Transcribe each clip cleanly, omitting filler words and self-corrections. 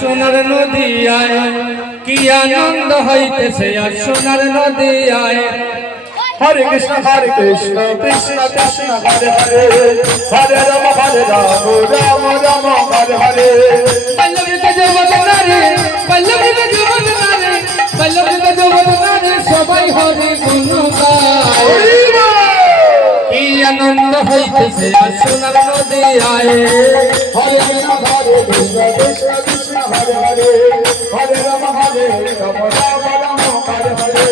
সোনার নদিয়ায় কি আনন্দ হইতেছে আর সোনার নদিয়ায়। হরে কৃষ্ণ কৃষ্ণ কৃষ্ণ হরে হরে, হরে রাম রাম রাম হরে হরে। পল্লবিত যুবতনারে পল্লবিত যুবতনারে পল্লবিত যুবতনারে সবাই হরে গুণ গায়। কি আনন্দ হইতেছে আর সোনার নদিয়ায়। হরে রাম কৃষ্ণ কৃষ্ণ কৃষ্ণ হরে হরে, হরে রাম রাম রাম হরে হরে।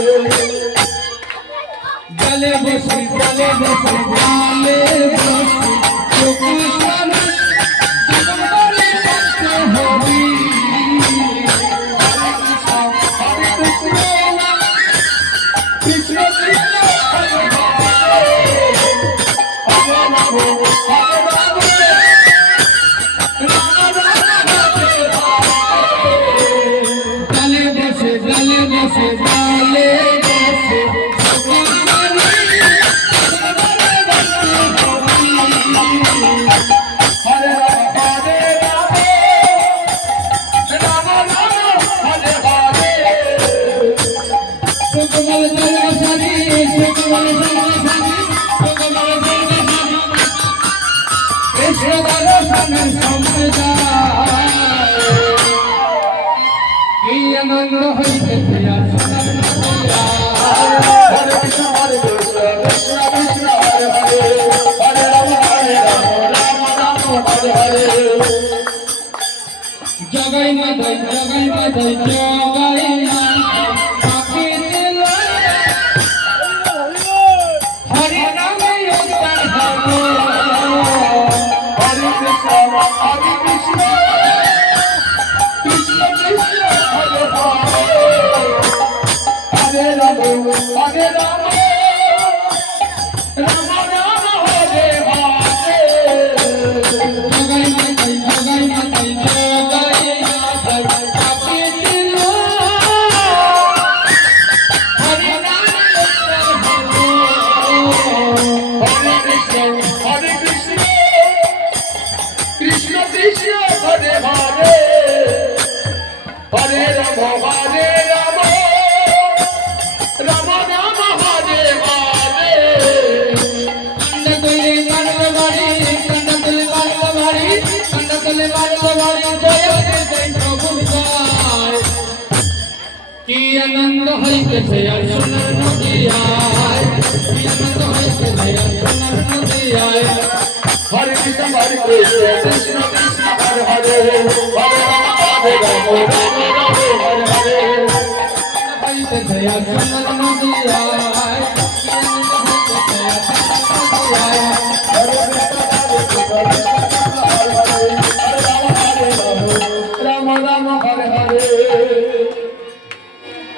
জলে বসে জলে বসে জলে বসে কৃষ্ণ জগন্নাথে হরি। কৃষ্ণ কৃষ্ণ হরে হরে, হরে রাম জলে বসে জলে বসে জলে বসে আনন্দ হইতেছে আর সোনার নদিয়ায়। হরে কৃষ্ণ কৃষ্ণ কৃষ্ণ হরে হরে, হরে রাম রাম রাম হরে হরে। জগাই মাদাই জগাই মাদাই জগাই পাখি দিল হরি নামে উদ্ধার হলো। হরে কৃষ্ণ কৃষ্ণ কৃষ্ণ কৃষ্ণ হরে হরে, হরে রাম রাম রাম হরে হরে। জগাই মাদাই জগাই মাদাই জগাই মাদাই পাখি দিল হরি নামে উদ্ধার হলো। হরে কৃষ্ণ কৃষ্ণ কৃষ্ণ হরে হরে, হরে রাম রাম রাম হরে হরে। কান্না কইলে মারলো বাড়ি কান্না কইলে মারলো বাড়ি কান্না কইলে মারলো বাড়ি জয় জয় প্রভু গায়। কি আনন্দ হইতেছে আর সোনার নদিয়ায়। কি আনন্দ হইতেছে আর সোনার নদিয়ায়। হরে কৃষ্ণ কৃষ্ণ কৃষ্ণ হরে হরে, হরে রাম রাম হরে হরে। হইতেছে আর সোনার নদিয়ায়। কি আনন্দ